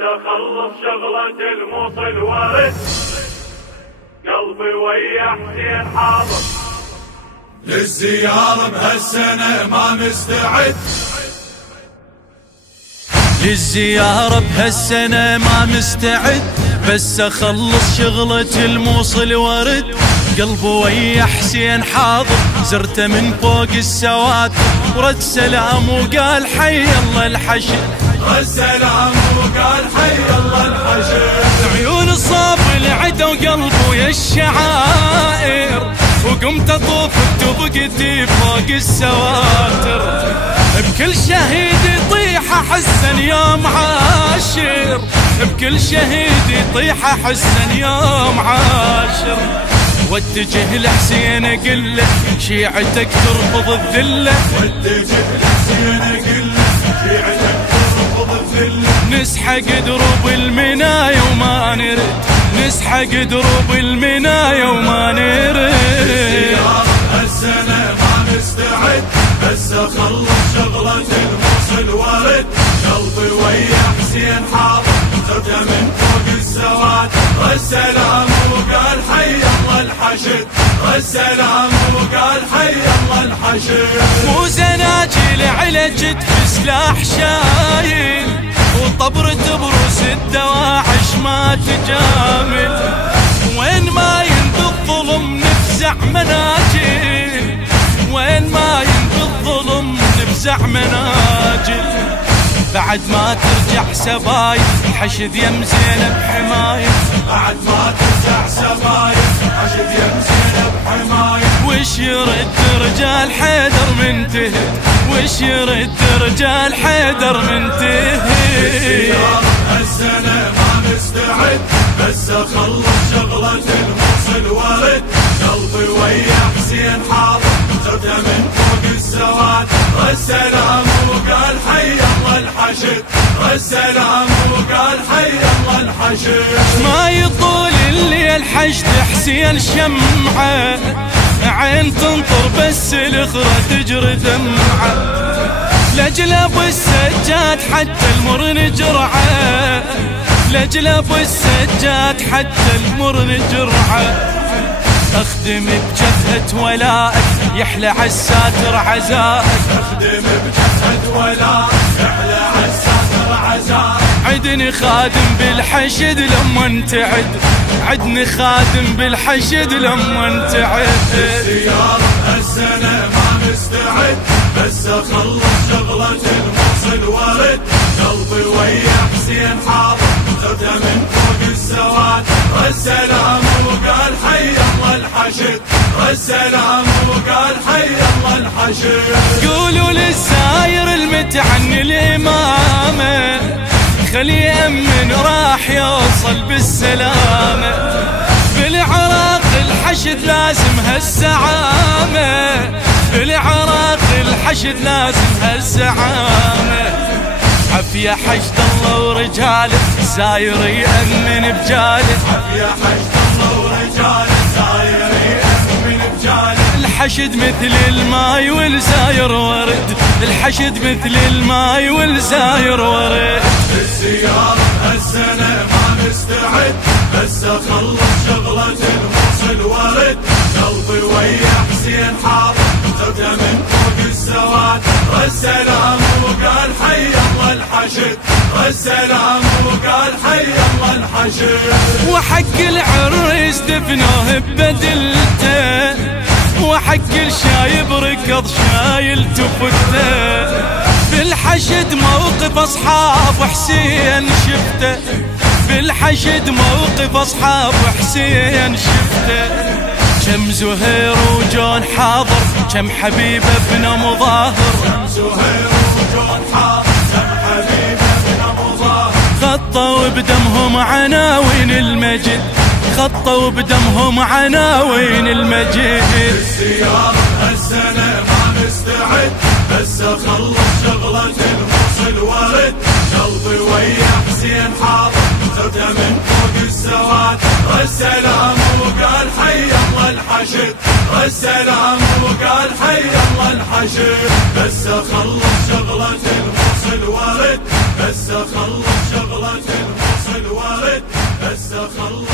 اخلص شغلة الموصل ورد قلبي ويا حسين حاضر للزيارة بهالسنة ما مستعد، للزيارة بهالسنة ما مستعد، بس اخلص شغلة الموصل ورد قلبي ويا حسين حاضر. زرته من فوق السواد ورد سلام وقال حي الله الحشد، رد سلام وقال حي الله الحشد. عيون صاب العدا وقلبه ويا الشعائر، وقمت اطوف بتبقتي فوق السواتر. بكل شهيد يطيح حسن يوم عاشر، بكل شهيد يطيح حسن يوم عاشر. واتجه لحسين اقول له شيعتك ترفض الذله، واتجه لحسين اقول له شيعتك ترفض الذله. نسحق دروب المنايا وما نرد، نسحق دروب المنايا وما نرد. هالسنة ما مستعد، بس اخلص شغلة الموصل ورد قلبي ويا حسين حاضر. زرته من فوق السواد رد سلام وقال حي الله الحشد، رد سلام وقال حي الله الحشد. مو زناجل علجت بسلاح شايل، وطبرة بروس الدواعش ما تجامل. وين ما ينبي الظلم نفزع مناجل، وين ما ينبي الظلم نفزع مناجل. بعد ما ترجع سبايل حشد يم زينب حماية، بعد ما ترجع سبايل حشد يم زينب حماية. وش يرد رجال حيدر من تهد، وش يرد رجال حيدر من تهد. هالسنة ما مستعد، بس اخلص شغلة الموصل ورد قلبي ويا حسين حاضر. زرته من فوق السواد رد سلام وقال حي الله الحشد، رد سلام وقال حي الله الحشد. ما يطول الليل حشد حسين شمعة، عين تنطر بس الاخرى تجري دمعة. لاجل ابو السجاد حتى المر نجرعه، لاجل ابو السجاد حتى المر نجرعه. اخدم بجبهة ولائك يحلى عالساتر عزائك، اخدم بجبهة ولائك يحلى عالساتر عزائك. عدني خادم بالحشد لما انتعد، عدني خادم بالحشد لما انتعد. الزيارة هالسنة ما مستعد، بس اخلص شغلة الموصل ورد قلبي ويا حسين حاضر. زرته من فوق السواد رد سلام وقال حي الله الحشد، رد سلام وقال حي الله الحشد. قولوا للساير المتعني الامامه خلي يأمن راح يوصل بالسلامة. بالعراق الحشد لازم هالزعامة، بالعراق الحشد لازم هالزعامة. عافية حشد الله ورجاله ساير يأمن بجاله، عافية حشد الله ورجاله ساير يأمن بجاله. الحشد مثل الماي والزاير ورد، الحشد مثل الماي والزاير ورد. الزيارة هالسنة ما مستعد، بس اخلص شغلة الموصل ورد قلبي ويا حسين حاضر. زرته من فوق السواد رد سلام وقال حي الله الحشد، رد سلام وقال حي الله الحشد. وحق العريس دفنوه ببدلته، وحق الشايب ركض شايل تفته. بالحشد موقف اصحاب حسين شفته، بالحشد موقف اصحاب حسين شفته. كم زهير وجون حاضر، كم حبيبه ابن مظاهر، كم زهير وجون حاضر، كم حبيبه ابن مظاهر. خطوا بدمهم عناوين المجد، خطوا بدمهم عناوين المجد. الزيارة هالسنة ما مستعد، بس اخلص شغلة الموصل ورد قلبي ويا حسين حاضر. زرته من فوق السواد رد سلام وقال حي الله الحشد، رد سلام وقال حي الله الحشد. بس اخلص شغلة الموصل ورد، بس اخلص شغلة شغلة الموصل ورد، بس اخلص